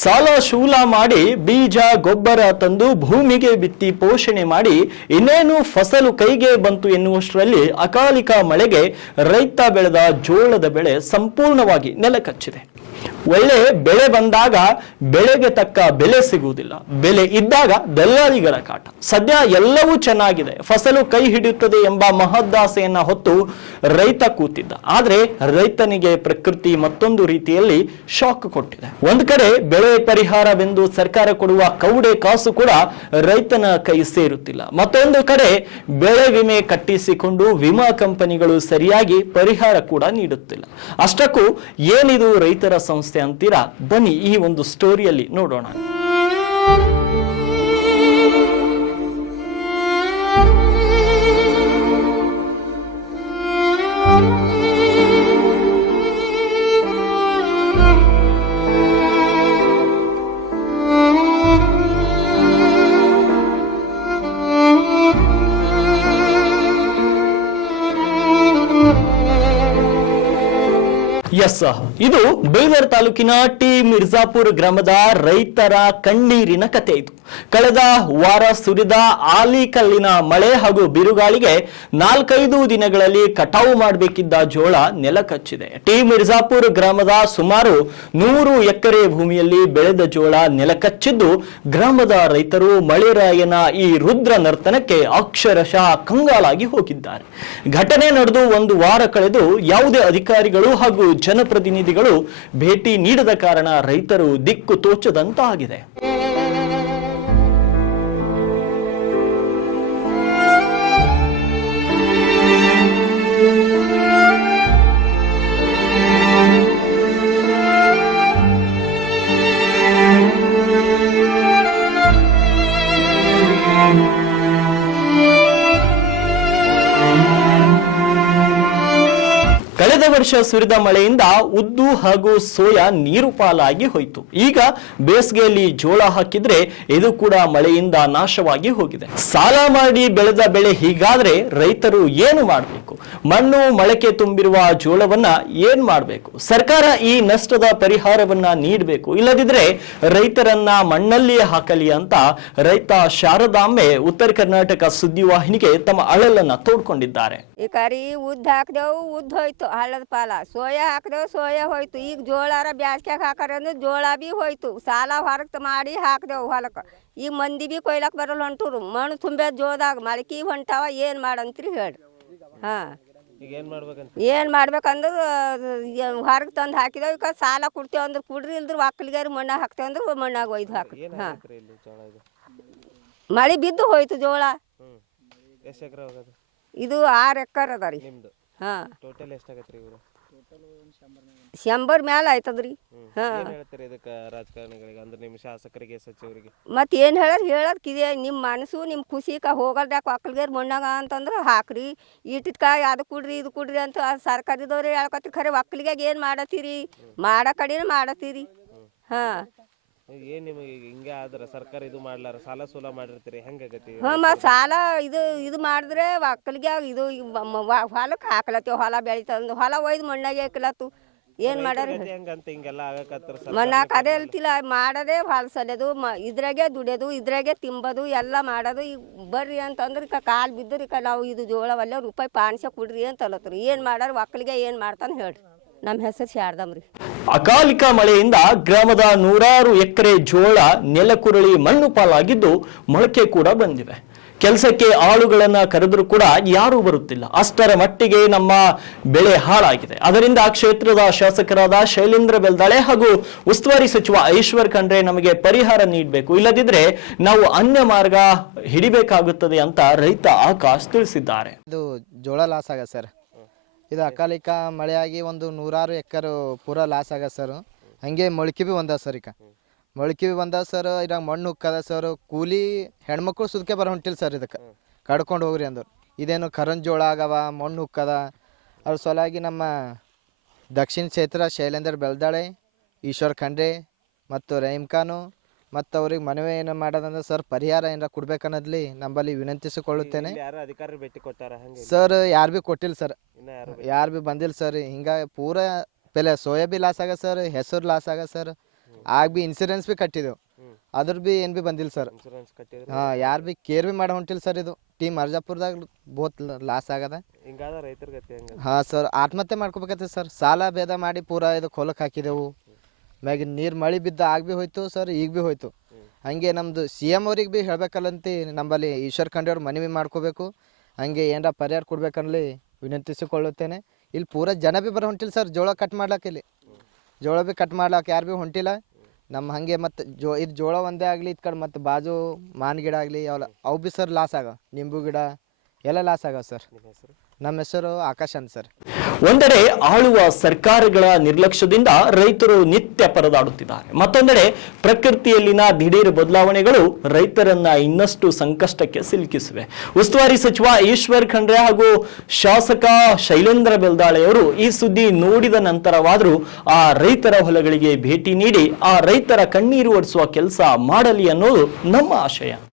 ಸಾಲ ಶೂಲ ಮಾಡಿ ಬೀಜ ಗೊಬ್ಬರ ತಂದು ಭೂಮಿಗೆ ಬಿತ್ತಿ ಪೋಷಣೆ ಮಾಡಿ ಇನ್ನೇನು ಫಸಲು ಕೈಗೆ ಬಂತು ಎನ್ನುವಷ್ಟರಲ್ಲಿ ಅಕಾಲಿಕ ಮಳೆಗೆ ರೈತ ಬೆಳೆದ ಜೋಳದ ಬೆಳೆ ಸಂಪೂರ್ಣವಾಗಿ ನೆಲಕಚ್ಚಿದೆ. ಒಳ್ಳೆ ಬೆಳೆ ಬಂದಾಗ ಬೆಳೆಗೆ ತಕ್ಕ ಬೆಲೆ ಸಿಗುವುದಿಲ್ಲ, ಬೆಲೆ ಇದ್ದಾಗ ದಲ್ಲಾಳಿಗಳ ಕಾಟ. ಸದ್ಯ ಎಲ್ಲವೂ ಚೆನ್ನಾಗಿದೆ, ಫಸಲು ಕೈ ಹಿಡಿಯುತ್ತದೆ ಎಂಬ ಮಹದ್ದಾಸೆಯನ್ನ ಹೊತ್ತು ರೈತ ಕೂತಿದ್ದ. ಆದ್ರೆ ರೈತನಿಗೆ ಪ್ರಕೃತಿ ಮತ್ತೊಂದು ರೀತಿಯಲ್ಲಿ ಶಾಕ್ ಕೊಟ್ಟಿದೆ. ಒಂದ್ ಕಡೆ ಬೆಳೆ ಪರಿಹಾರವೆಂದು ಸರ್ಕಾರ ಕೊಡುವ ಕೌಡೆ ಕಾಸು ಕೂಡ ರೈತನ ಕೈ ಸೇರುತ್ತಿಲ್ಲ. ಮತ್ತೊಂದು ಕಡೆ ಬೆಳೆ ವಿಮೆ ಕಟ್ಟಿಸಿಕೊಂಡು ವಿಮಾ ಕಂಪನಿಗಳು ಸರಿಯಾಗಿ ಪರಿಹಾರ ಕೂಡ ನೀಡುತ್ತಿಲ್ಲ. ಅಷ್ಟಕ್ಕೂ ಏನಿದು ರೈತರ ಸಂಸ್ಥೆ ಅಂತೀರಾ? ಬನ್ನಿ ಈ ಒಂದು ಸ್ಟೋರಿಯಲ್ಲಿ ನೋಡೋಣ. ಇದು ಬೈಲರ್ ತಾಲೂಕಿನ ಟಿ ಮಿರ್ಜಾಪುರ ಗ್ರಾಮದ ರೈತರ ಕಣ್ಣೀರಿನ ಕತೆ. ಇದು ಕಳೆದ ವಾರ ಸುರಿದ ಆಲಿಕಲ್ಲಿನ ಮಳೆ ಹಾಗೂ ಬಿರುಗಾಳಿಗೆ 4-5 ದಿನಗಳಲ್ಲಿ ಕಟಾವು ಮಾಡಬೇಕಿದ್ದ ಜೋಳ ನೆಲಕಚ್ಚಿದೆ. ಟಿ ಮಿರ್ಜಾಪುರ ಗ್ರಾಮದ ಸುಮಾರು 100 ಎಕರೆ ಭೂಮಿಯಲ್ಲಿ ಬೆಳೆದ ಜೋಳ ನೆಲಕಚ್ಚಿದ್ದು ಗ್ರಾಮದ ರೈತರು ಮಳೆರಾಯನ ಈ ರುದ್ರ ನರ್ತನಕ್ಕೆ ಅಕ್ಷರಶಃ ಕಂಗಾಲಾಗಿ ಹೋಗಿದ್ದಾರೆ. ಘಟನೆ ನಡೆದು 1 ವಾರ ಕಳೆದು ಯಾವುದೇ ಅಧಿಕಾರಿಗಳು ಹಾಗೂ ಜನಪ್ರತಿನಿಧಿಗಳು ಭೇಟಿ ನೀಡದ ಕಾರಣ ರೈತರು ದಿಕ್ಕು ತೋಚದಂತಾಗಿದೆ. ಕಳೆದ ವರ್ಷ ಸುರಿದ ಮಳೆಯಿಂದ ಉದ್ದು ಹಾಗೂ ಸೋಯಾ ನೀರು ಪಾಲಾಗಿ ಹೋಯಿತು. ಈಗ ಬೇಸಿಗೆಯಲ್ಲಿ ಜೋಳ ಹಾಕಿದ್ರೆ ಇದು ಕೂಡ ಮಳೆಯಿಂದ ನಾಶವಾಗಿ ಹೋಗಿದೆ. ಸಾಲ ಮಾಡಿ ಬೆಳೆದ ಬೆಳೆ ಹೀಗಾದ್ರೆ ರೈತರು ಏನು ಮಾಡಬೇಕು? ಮಣ್ಣು ಮೊಳಕೆ ತುಂಬಿರುವ ಜೋಳವನ್ನ ಏನ್ ಮಾಡಬೇಕು? ಸರ್ಕಾರ ಈ ನಷ್ಟದ ಪರಿಹಾರವನ್ನ ನೀಡಬೇಕು, ಇಲ್ಲದಿದ್ರೆ ರೈತರನ್ನ ಮಣ್ಣಲ್ಲಿಯೇ ಹಾಕಲಿ ಅಂತ ರೈತ ಶಾರದಾಂಬೆ ಉತ್ತರ ಕರ್ನಾಟಕ ಸುದ್ದಿವಾಹಿನಿಗೆ ತಮ್ಮ ಅಳಲನ್ನ ತೋಡ್ಕೊಂಡಿದ್ದಾರೆ. ಈ ಕರಿ ಉದ್ದ ಹಾಕ್ದೇವು, ಉದ್ದ ಹೋಯ್ತು ಹಳ್ಳದ ಪಾಲ. ಸೋಯಾ ಹಾಕ್ದೇವು, ಸೋಯಾ ಹೋಯ್ತು. ಈಗ ಜೋಳಾರ ಬ್ಯಾಸ್ಗ್ಯಾಗ ಹಾಕಾರ ಅಂದ್ರೆ ಜೋಳ ಬಿ ಹೋಯ್ತು. ಸಾಲ ಹೊರಗ್ ಮಾಡಿ ಹಾಕ್ದೇವು ಹೊಲಕ್ಕೆ. ಈಗ ಮಂದಿ ಬಿ ಕೊಯ್ಲಕ್ ಬರಲ್ಲ ಹೊಂಟರು. ಮಣ್ಣು ತುಂಬೆ ಜೋಳದಾಗ ಮಳಕಿ ಹೊಂಟಾವ. ಏನ್ ಮಾಡಂತ್ರಿ ಹೇಳ್ರಿ? ಹಾ, ಏನ್ ಮಾಡ್ಬೇಕಂದ್ರ ಹೊರಗ್ ತಂದು ಹಾಕಿದೇವ್. ಈಗ ಸಾಲ ಕೊಡ್ತೇವ ಅಂದ್ರೆ ಕುಡ್ರಿ, ಇಲ್ದ್ರ ಒಕ್ಕಲಿಗಾರಿ ಮಣ್ಣಾಗ ಹಾಕ್ತೇವ ಅಂದ್ರೆ ಮಣ್ಣಾಗ ಒಯ್ದು ಹಾಕಿ. ಹಾ, ಮಳೆ ಬಿದ್ದು ಹೋಯ್ತು ಜೋಳ. ಇದು 6 ಎಕರೆ ಅದ ರೀ. ಹಾ, 100 ಮ್ಯಾಲ ಆಯ್ತದ್ರಿ. ಮತ್ ಏನ್ ಹೇಳದ್ಕಿದೆ? ನಿಮ್ ಮನಸ್ಸು ನಿಮ್ ಖುಷಿಕ ಹೋಗಲ್ದಾಕ ಒಕ್ಕಲ್ಗಾರ್ ಮಣ್ಣಾಗ ಅಂತಂದ್ರ ಹಾಕ್ರಿ. ಇಟ್ಟಿಟ್ಕ ಅದು ಕುಡ್ರಿ ಇದು ಕುಡ್ರಿ ಅಂತ ಸರ್ಕಾರದವ್ರೆ ಹೇಳ್ಕೊತಿ. ಖರೆ ಒಕ್ಕಲಿಗಾಗ ಏನ್ ಮಾಡತ್ತೀರಿ? ಮಾಡ ಕಡೆನ ಮಾಡತ್ತೀರಿ. ಹಾ, ಏನ್ ನಿಮಗೆ ಹಿಂಗೆ ಆದ್ರ ಸರ್ಕಾರ ಇದು ಮಾಡ್ಲಾರ ಸಾಲ ಸೂಲ ಮಾಡಿರ್ತೀರಿ, ಹೆಂಗಾಗತಿ? ಸಾಲ ಇದು ಮಾಡಿದ್ರೆ ಒಕ್ಕಲಿಗೆ ಇದು ಹೊಲಕ್ಕೆ ಹಾಕ್ಲತ್ತೀವಿ. ಹೊಲ ಬೆಳಿತಂದು ಹೊಲ ಒಯ್ದು ಮಣ್ಣಾಗೆ ಹಾಕ್ಲತ್ತು. ಏನ್ ಮಾಡ್ಯಾರ? ಮಣ್ಣಾಕ ಅದೇ ಹೇಳ್ತಿಲ್ಲ. ಮಾಡದೆ ಹೊಲ ಸಲೆದು, ಇದ್ರಾಗೆ ದುಡಿಯೋದು, ಇದ್ರಾಗೆ ತಿಂಬೋದು, ಎಲ್ಲ ಮಾಡೋದು. ಈಗ ಬರ್ರಿ ಅಂತಂದ್ರೆ ಕಾಲ್ ಬಿದ್ದರು. ನಾವು ಇದು ಜೋಳವಲ್ಲ ರೂಪಾಯಿ ಪಾನ್ಸ ಕೊಡ್ರಿ ಅಂತ ಅಲ್ಲತ್ರಿ. ಏನ್ ಮಾಡ್ಯಾರ ಒಕ್ಕಲಿಗೆ? ಏನ್ ಮಾಡ್ತಾನೆ ಹೇಳ್ರಿ? ನಮ್ಮ ಹೆಸರು ಶಾರದಾಂಬ್ರಿ. ಅಕಾಲಿಕ ಮಳೆಯಿಂದ ಗ್ರಾಮದ 100 ಎಕರೆ ಜೋಳ ನೆಲಕುರುಳಿ ಮಣ್ಣು ಪಾಲಾಗಿದ್ದು ಮೊಳಕೆ ಕೂಡ ಬಂದಿವೆ. ಕೆಲಸಕ್ಕೆ ಆಳುಗಳನ್ನ ಕರೆದರೂ ಕೂಡ ಯಾರೂ ಬರುತ್ತಿಲ್ಲ. ಅಷ್ಟರ ಮಟ್ಟಿಗೆ ನಮ್ಮ ಬೆಳೆ ಹಾಳಾಗಿದೆ. ಅದರಿಂದ ಕ್ಷೇತ್ರದ ಶಾಸಕರಾದ ಶೈಲೇಂದ್ರ ಬೆಲ್ದಾಳೆ ಹಾಗೂ ಉಸ್ತುವಾರಿ ಸಚಿವ ಐಶ್ವರ್ ಖಂಡ್ರೆ ನಮಗೆ ಪರಿಹಾರ ನೀಡಬೇಕು, ಇಲ್ಲದಿದ್ರೆ ನಾವು ಅನ್ಯ ಮಾರ್ಗ ಹಿಡಿಬೇಕಾಗುತ್ತದೆ ಅಂತ ರೈತ ಆಕಾಶ್ ತಿಳಿಸಿದ್ದಾರೆ. ಇದು ಜೋಳ ಲಾಸ್ ಆಗ ಸರ್. ಇದು ಅಕಾಲಿಕ ಮಳೆಯಾಗಿ 100 ಎಕರೆ ಪೂರಾ ಲಾಸ್ ಆಗ ಸರ್. ಹಂಗೆ ಮೊಳಕೆ ಬಿ ಬಂದ ಸರ್. ಈಗ ಮೊಳಕೆ ಬಿ ಬಂದ ಸರ್. ಇದಾಗ ಮಣ್ಣು ಉಕ್ಕದ ಸರ್. ಕೂಲಿ ಹೆಣ್ಮಕ್ಳು ಸುದಕ್ಕೆ ಬರೋ ಹೊಂಟಿಲ್ಲ ಸರ್. ಇದಕ್ಕೆ ಕಡ್ಕೊಂಡು ಹೋಗ್ರಿ ಅಂದರು. ಇದೇನು ಕರನ್ ಜೋಳ ಆಗವ, ಮಣ್ಣು ಉಕ್ಕದ. ಅದ್ರ ಸಲುವಾಗಿ ನಮ್ಮ ದಕ್ಷಿಣ ಕ್ಷೇತ್ರ ಶೈಲೇಂದ್ರ ಬೆಲ್ದಾಳೆ, ಈಶ್ವರ್ ಖಂಡ್ರೆ ಮತ್ತು ರಹೀಮ್ ಖಾನು ಮತ್ತು ಅವ್ರಿಗೆ ಮನವಿ ಏನು ಮಾಡೋದಂದ್ರೆ ಸರ್ ಪರಿಹಾರ ಏನಾರ ಕೊಡ್ಬೇಕನ್ನೋದ್ಲಿ ನಂಬಲ್ಲಿ ವಿನಂತಿಸಿಕೊಳ್ಳುತ್ತೇನೆ. ಸರ್ ಯಾರು ಭೀ ಕೊಟ್ಟಿಲ್ಲ ಸರ್, ಯಾರು ಭೀ ಬಂದಿಲ್ಲ ಸರ್. ಹಿಂಗೆ ಪೂರಾ ಪೆಲೆ ಸೋಯಾ ಬಿ ಲಾಸ್ ಆಗ ಸರ್, ಹೆಸರು ಲಾಸ್ ಆಗ ಸರ್. ಆಗ ಬಿ ಇನ್ಸೂರೆನ್ಸ್ ಬಿ ಕಟ್ಟಿದೆವು, ಅದ್ರ ಬಿ ಏನು ಬಿ ಬಂದಿಲ್ಲ ಸರ್. ಇನ್ಶೂರೆನ್ಸ್ ಕಟ್ಟಿದ್ರೆ ಹಾಂ, ಯಾರು ಬಿ ಕೇರ್ ಬಿ ಮಾಡಿ ಹೊಂಟಿಲ್ಲ ಸರ್. ಇದು ಟೀಮ್ ಅರ್ಜಾಪುರದಾಗ ಬಹುತ್ ಲಾಸ್ ಆಗದ. ಹಿಂಗಾದ ರೈತರ ಗತಿ ಹೆಂಗ? ಹಾಂ ಸರ್, ಆತ್ಮಹತ್ಯೆ ಮಾಡ್ಕೋಬೇಕತ್ತೆ ಸರ್. ಸಾಲ ಭೇದ ಮಾಡಿ ಪೂರಾ ಇದು ಹೊಲಕ್ಕೆ ಹಾಕಿದೆವು. ಮ್ಯಾಗಿನ ನೀರು ಮಳೆ ಬಿದ್ದು ಆಗ ಬಿ ಹೋಯ್ತು ಸರ್, ಈಗ ಬಿ ಹೋಯ್ತು. ಹಂಗೆ ನಮ್ಮದು CM ಅವ್ರಿಗೆ ಬಿ ಹೇಳ್ಬೇಕಲ್ಲಂತ ನಮ್ಮಲ್ಲಿ ಈಶ್ವರ್ ಖಂಡ್ರೆ ಅವ್ರು ಮನವಿ ಮಾಡ್ಕೋಬೇಕು. ಹಂಗೆ ಏನಾರ ಪರಿಹಾರ ಕೊಡ್ಬೇಕನ್ಲಿ ವಿನಂತಿಸಿಕೊಳ್ಳುತ್ತೇನೆ. ಇಲ್ಲಿ ಪೂರಾ ಜನ ಬಿ ಬರೋ ಹೊಂಟಿಲ್ಲ ಸರ್ ಜೋಳ ಕಟ್ ಮಾಡ್ಲಾಕ. ಇಲ್ಲಿ ಜೋಳ ಬಿ ಕಟ್ ಮಾಡ್ಲಾಕ ಯಾರು ಬಿ ಹೊಂಟಿಲ್ಲ ನಮ್ಮ ಹಂಗೆ. ಮತ್ತು ಇದು ಜೋಳ ಒಂದೇ ಆಗಲಿ, ಇದು ಕಡೆ ಮತ್ತು ಬಾಜು ಮಾನ್ ಗಿಡ ಆಗಲಿ ಅವು ಬಿ ಸರ್ ಲಾಸ್ ಆಗ. ನಿಂಬು ಗಿಡ ಎಲ್ಲ ಲಾಸ್ ಆಗ ಸರ್. ನಿಮ್ಮ ಹೆಸರು? ನಮ್ಮ ಹೆಸರು ಆಕಾಶ್ ಅಂತ ಸರ್. ಒಂದೆಡೆ ಆಳುವ ಸರ್ಕಾರಗಳ ನಿರ್ಲಕ್ಷ್ಯದಿಂದ ರೈತರು ನಿತ್ಯ ಪರದಾಡುತ್ತಿದ್ದಾರೆ. ಮತ್ತೊಂದೆಡೆ ಪ್ರಕೃತಿಯಲ್ಲಿನ ದಿಢೀರ್ ಬದಲಾವಣೆಗಳು ರೈತರನ್ನ ಇನ್ನಷ್ಟು ಸಂಕಷ್ಟಕ್ಕೆ ಸಿಲುಕಿಸಿವೆ. ಉಸ್ತುವಾರಿ ಸಚಿವ ಈಶ್ವರ್ ಖಂಡ್ರೆ ಹಾಗೂ ಶಾಸಕ ಶೈಲೇಂದ್ರ ಬೆಲ್ದಾಳೆಯವರು ಈ ಸುದ್ದಿ ನೋಡಿದ ನಂತರವಾದರೂ ಆ ರೈತರ ಹೊಲಗಳಿಗೆ ಭೇಟಿ ನೀಡಿ ಆ ರೈತರ ಕಣ್ಣೀರು ಒರೆಸುವ ಕೆಲಸ ಮಾಡಲಿ ಅನ್ನೋದು ನಮ್ಮ ಆಶಯ.